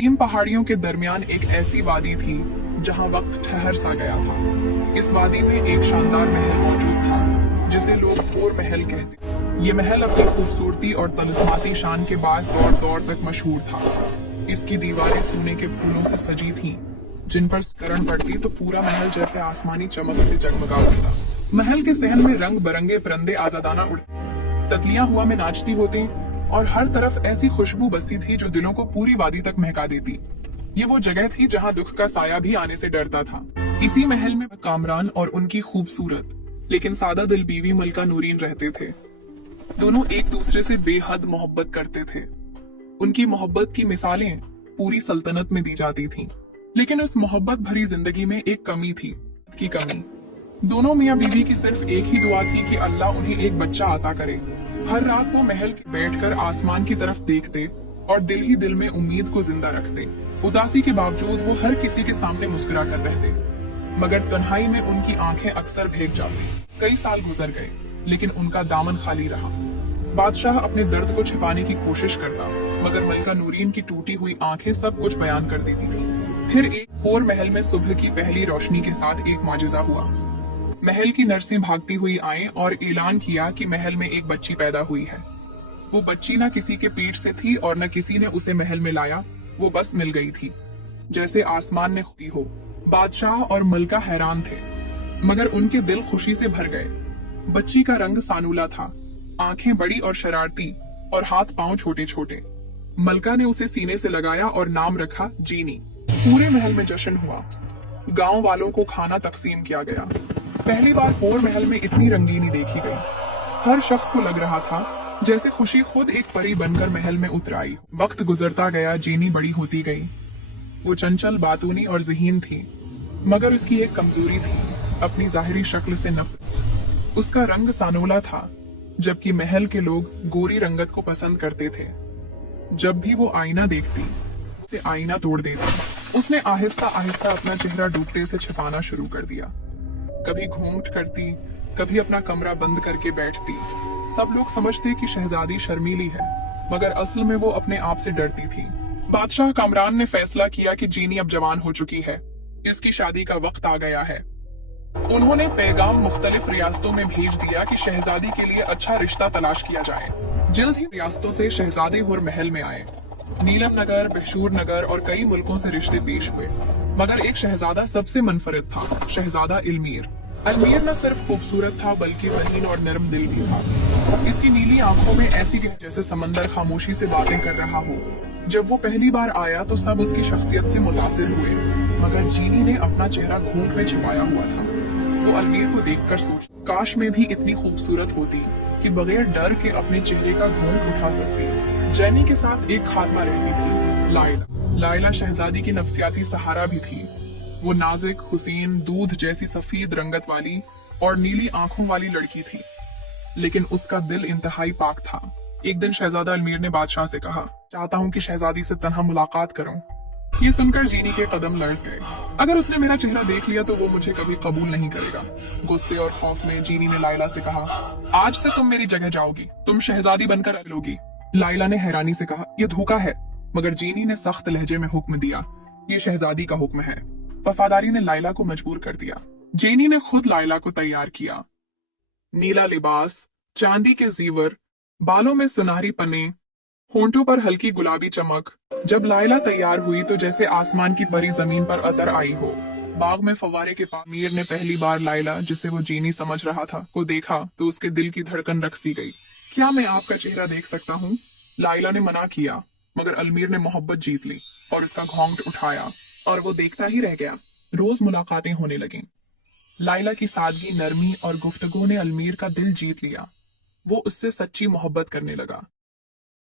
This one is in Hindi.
तीन पहाड़ियों के दरमियान एक ऐसी वादी थी जहां वक्त ठहर सा गया था। इस वादी में एक शानदार महल मौजूद था जिसे लोग भोर महल कहते। ये महल अपनी खूबसूरती और तलस्माती शान के बायस दौर दौर तक मशहूर था। इसकी दीवारें सोने के फूलों से सजी थीं, जिन पर किरण पड़ती तो पूरा महल जैसे आसमानी चमक से जगमगा उठता। महल के सहन में रंग बिरंगे परिंदे आजादाना उड़ते, तितलियां हवा में नाचती होती और हर तरफ ऐसी खुशबू बसती थी जो दिलों को पूरी वादी तक महका देती। ये वो जगह थी जहां दुख का साया भी आने से डरता था। इसी महल में कामरान और उनकी खूबसूरत लेकिन सादा दिल बीवी मलका नूरीन रहते थे। दोनों एक दूसरे से बेहद मोहब्बत करते थे। उनकी मोहब्बत की मिसालें पूरी सल्तनत में दी जाती थीं। लेकिन उस मोहब्बत भरी जिंदगी में एक कमी थी, की कमी। दोनों मियाँ बीवी की सिर्फ एक ही दुआ थी कि अल्लाह उन्हें एक बच्चा अता करे। हर रात वो महल के बैठकर आसमान की तरफ देखते और दिल ही दिल में उम्मीद को जिंदा रखते। उदासी के बावजूद वो हर किसी के सामने मुस्कुरा कर रहते, मगर तन्हाई में उनकी आंखें अक्सर भीग जाती। कई साल गुजर गए लेकिन उनका दामन खाली रहा। बादशाह अपने दर्द को छिपाने की कोशिश करता, मगर मलका नूरीन की टूटी हुई आंखें सब कुछ बयान कर देती थी। फिर एक और महल में सुबह की पहली रोशनी के साथ एक माजिजा हुआ। महल की नर्सें भागती हुई आईं और ऐलान किया कि महल में एक बच्ची पैदा हुई है। वो बच्ची न किसी के पेट से थी और न किसी ने उसे महल में लाया, वो बस मिल गई थी, जैसे आसमान ने खुदी हो। बादशाह और मलका हैरान थे, मगर उनके दिल खुशी से भर गए। बच्ची का रंग सानुला था, आंखें बड़ी और शरारती और हाथ पांव छोटे छोटे। मलका ने उसे सीने से लगाया और नाम रखा जीनी। पूरे महल में जश्न हुआ। गांव वालों को खाना तकसीम किया गया। पहली बार होर महल में इतनी रंगीनी देखी गई। हर शख्स को लग रहा था जैसे खुशी खुद एक परी बनकर महल में उतर आई। वक्त गुजरता गया, जीनी बड़ी होती गई। वो चंचल, बातूनी और ज़हीन थी, मगर उसकी एक कमजोरी थी, अपनी जाहिरी शक्ल से नफरत। उसका रंग सानोला था, जबकि महल के लोग गोरी रंगत को पसंद करते थे। जब भी वो आईना देखती, उसे आईना तोड़ देती। उसने आहिस्ता आहिस्ता अपना चेहरा डूबते से छिपाना शुरू कर दिया। कभी घूंघट करती, कभी अपना कमरा बंद करके बैठती। सब लोग समझते कि शहजादी शर्मीली है, मगर असल में वो अपने आप से डरती थी। बादशाह कामरान ने फैसला किया कि जीनी अब जवान हो चुकी है, इसकी शादी का वक्त आ गया है। उन्होंने पैगाम मुख्तलिफ रियासतों में भेज दिया कि शहजादी के लिए अच्छा रिश्ता तलाश किया जाए। जल्द ही रियासतों से शहजादे हुर महल में आए। नीलम नगर, बहशूर नगर और कई मुल्कों से रिश्ते पेश हुए, मगर एक शहजादा सबसे मुनफरिद था, शहजादा इल्मीर। अल्मीर न सिर्फ खूबसूरत था बल्कि ज़हीन और नरम दिल भी था। इसकी नीली आंखों में ऐसी जैसे समंदर खामोशी से बातें कर रहा हो। जब वो पहली बार आया तो सब उसकी शख्सियत से मुतासिर हुए, मगर जीनी ने अपना चेहरा घूंघट में छिपाया हुआ था। वो अल्मीर को देखकर सोच, काश में भी इतनी खूबसूरत होती कि बगैर डर के अपने चेहरे का घूंघट उठा सकती। जैनी के साथ एक खादमा रहती थी, लायला। लायला शहजादी की नफ्सियाती सहारा भी थी। वो नाजुक, हुसैन, दूध जैसी सफेद रंगत वाली और नीली आंखों वाली लड़की थी, लेकिन उसका दिल इंतहाई पाक था। एक दिन शहजादा अल्मीर ने बादशाह से कहा, चाहता हूँ कि शहजादी से तन्हा मुलाकात करूं। ये सुनकर जीनी के कदम लर्ज गए। अगर उसने मेरा चेहरा देख लिया तो वो मुझे कभी कबूल नहीं करेगा। गुस्से और खौफ में जीनी ने लायला से कहा, आज से तुम मेरी जगह जाओगी, तुम शहजादी बनकर अगलोगी। लायला ने हैरानी से कहा, यह धोखा है, मगर जीनी ने सख्त लहजे में हुक्म दिया, ये शहजादी का हुक्म है। वफादारी ने लायला को मजबूर कर दिया। जेनी ने खुद लायला को तैयार किया। नीला लिबास, चांदी के जीवर, बालों में सुनहरी पन्ने, होंठों पर हल्की गुलाबी चमक। जब लायला तैयार हुई तो जैसे आसमान की परी जमीन पर अतर आई हो। बाग में फव्वारे के पास मीर ने पहली बार लायला, जिसे वो जीनी समझ रहा था, को देखा तो उसके दिल की धड़कन रक सी गई। क्या मैं आपका चेहरा देख सकता हूँ? लायला ने मना किया, मगर अल्मीर ने मोहब्बत जीत ली और उसका घोंघट उठाया और वो देखता ही रह गया। रोज मुलाकातें होने लगीं। लायला की सादगी, नरमी और गुफ्तगू ने अल्मीर का दिल जीत लिया। वो उससे सच्ची मोहब्बत करने लगा।